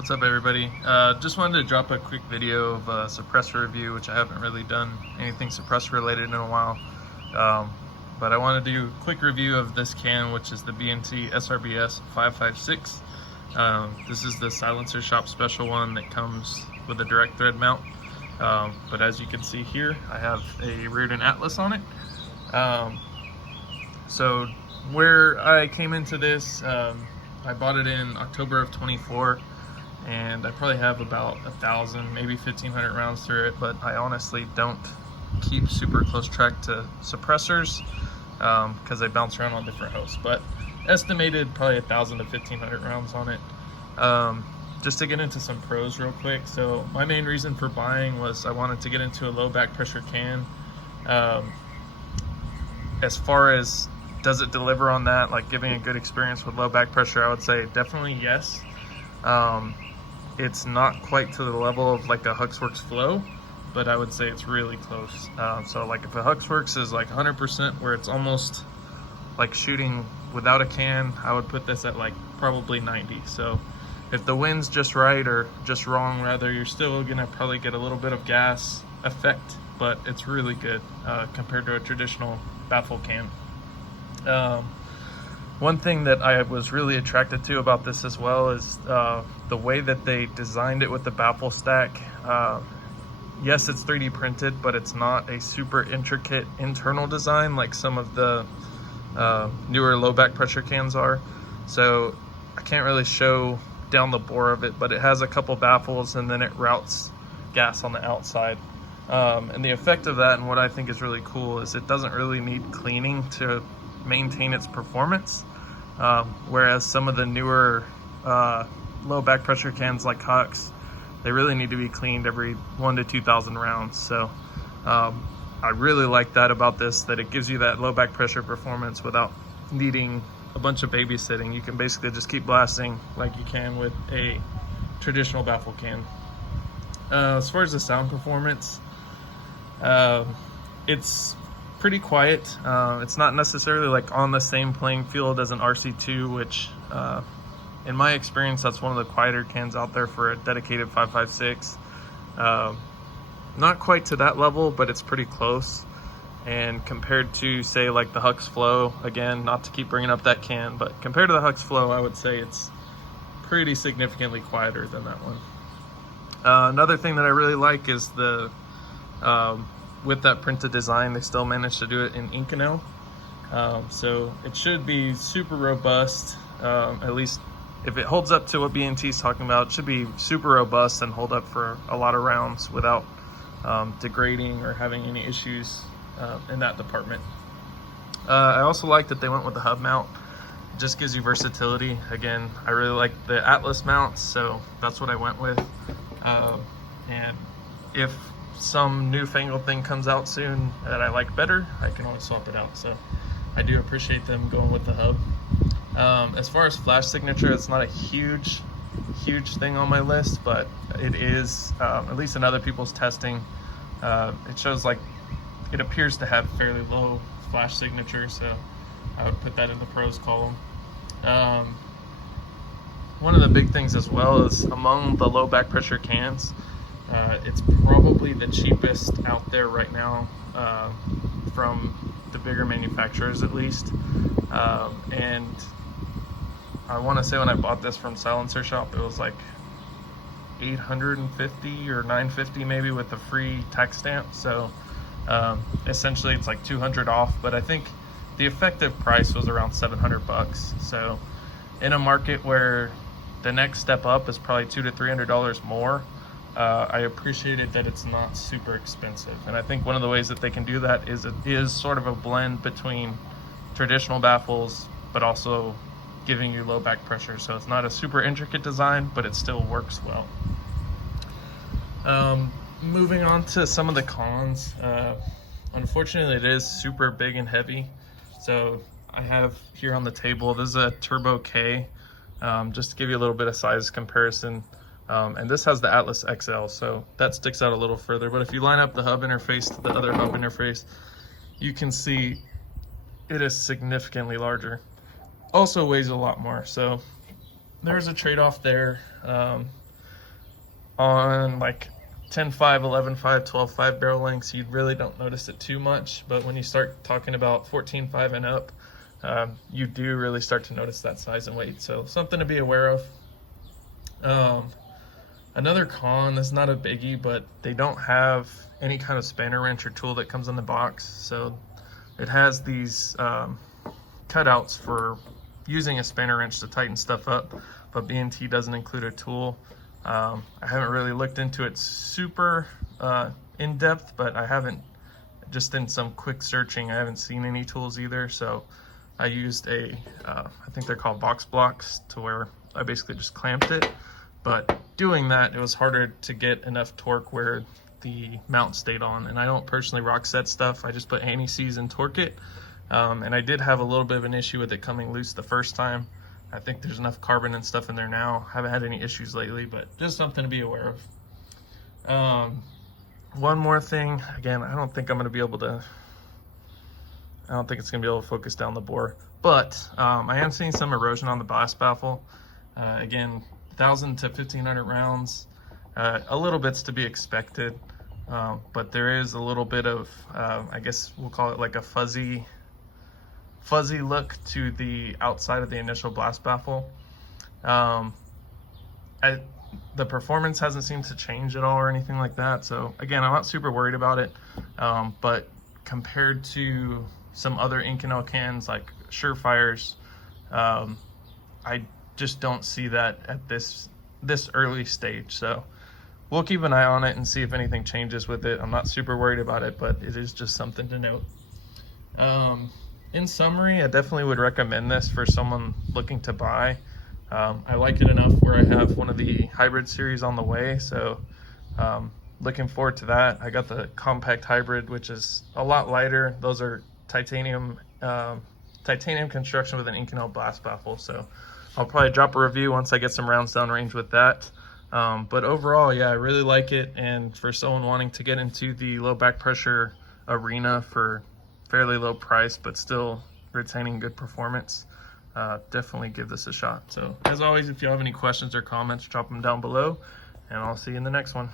What's up, everybody? Just wanted to drop a quick video of a suppressor review, which I haven't really done anything suppressor related in a while. But I want to do a quick review of this can, which is the B&T SRBS556. This is the silencer shop special one that comes with a direct thread mount. But as you can see here, I have a Reardon Atlas on it. So where I came into this, I bought it in October of 24. And I probably have about 1,000, maybe 1,500 rounds through it, but I honestly don't keep super close track to suppressors because they bounce around on different hosts, but estimated probably 1,000 to 1,500 rounds on it. Just to get into some pros real quick. So my main reason for buying was I wanted to get into a low back pressure can. As far as does it deliver on that, like giving a good experience with low back pressure, I would say definitely yes. It's not quite to the level of like a Huxworks Flow, but I would say it's really close. So like if a Huxworks is like 100% where it's almost like shooting without a can, I would put this at like probably 90. So if the wind's just right, or just wrong rather, you're still gonna probably get a little bit of gas effect, but it's really good compared to a traditional baffle can. One thing that I was really attracted to about this as well is the way that they designed it with the baffle stack. Yes, it's 3D printed, but it's not a super intricate internal design like some of the newer low back pressure cans are. So I can't really show down the bore of it, but it has a couple baffles and then it routes gas on the outside. And the effect of that, and what I think is really cool, is it doesn't really need cleaning to maintain its performance. Whereas some of the newer low back pressure cans like Hux, they really need to be cleaned every 1,000 to 2,000 rounds. So I really like that about this, that it gives you that low back pressure performance without needing a bunch of babysitting. You can basically just keep blasting like you can with a traditional baffle can. As far as the sound performance, it's pretty quiet. It's not necessarily like on the same playing field as an RC2, which in my experience, that's one of the quieter cans out there for a dedicated 556. Not quite to that level, but it's pretty close. And compared to, say, like the Hux Flow, again, not to keep bringing up that can, but compared to the Hux Flow, I would say it's pretty significantly quieter than that one. Another thing that I really like is the with that printed design, they still managed to do it in Inconel. So it should be super robust. At least if it holds up to what B&T is talking about, it should be super robust and hold up for a lot of rounds without degrading or having any issues in that department. I also like that they went with the hub mount. It just gives you versatility. Again, I really like the Atlas mounts, so that's what I went with. And if some newfangled thing comes out soon that I like better, I can always swap it out. So I do appreciate them going with the hub. As far as flash signature, it's not a huge thing on my list, but it is, at least in other people's testing, it shows like it appears to have fairly low flash signature, so I would put that in the pros column. One of the big things as well is among the low back pressure cans, it's probably the cheapest out there right now, from the bigger manufacturers at least. And I want to say when I bought this from Silencer Shop, it was like $850 or $950 maybe with a free tax stamp. So essentially it's like $200 off, but I think the effective price was around $700. So in a market where the next step up is probably $200 to $300 more, I appreciated that it's not super expensive. And I think one of the ways that they can do that is it is sort of a blend between traditional baffles, but also giving you low back pressure. So it's not a super intricate design, but it still works well. Moving on to some of the cons. Unfortunately, it is super big and heavy. So I have here on the table, this is a Turbo K, just to give you a little bit of size comparison. And this has the Atlas XL, so that sticks out a little further. But if you line up the hub interface to the other hub interface, you can see it is significantly larger. Also weighs a lot more, so there's a trade-off there. on like 10.5, 11.5, 12.5 barrel lengths, you really don't notice it too much. But when you start talking about 14.5 and up, you do really start to notice that size and weight. So something to be aware of. Another con, that's not a biggie, but they don't have any kind of spanner wrench or tool that comes in the box. So it has these cutouts for using a spanner wrench to tighten stuff up, but B&T doesn't include a tool. I haven't really looked into it super in depth, but I haven't, just in some quick searching, I haven't seen any tools either. So I used I think they're called box blocks, to where I basically just clamped it. But doing that, it was harder to get enough torque where the mount stayed on. And I don't personally rock set stuff. I just put anti-seize and torque it. And I did have a little bit of an issue with it coming loose the first time. I think there's enough carbon and stuff in there now. Haven't had any issues lately, but just something to be aware of. One more thing, again, I don't think it's gonna be able to focus down the bore, but I am seeing some erosion on the blast baffle. Again, 1,000 to 1,500 rounds, a little bit's to be expected, but there is a little bit of, I guess we'll call it like a fuzzy look to the outside of the initial blast baffle. The performance hasn't seemed to change at all or anything like that. So again, I'm not super worried about it. But compared to some other Inconel cans like Surefires, I just don't see that at this early stage. So we'll keep an eye on it and see if anything changes with it. I'm not super worried about it, but it is just something to note. In summary, I definitely would recommend this for someone looking to buy. I like it enough where I have one of the hybrid series on the way, so looking forward to that. I got the compact hybrid, which is a lot lighter. Those are titanium construction with an Inconel blast baffle, so I'll probably drop a review once I get some rounds downrange with that. But overall, yeah, I really like it, and for someone wanting to get into the low back pressure arena for fairly low price but still retaining good performance, definitely give this a shot. So as always, if you have any questions or comments, drop them down below, and I'll see you in the next one.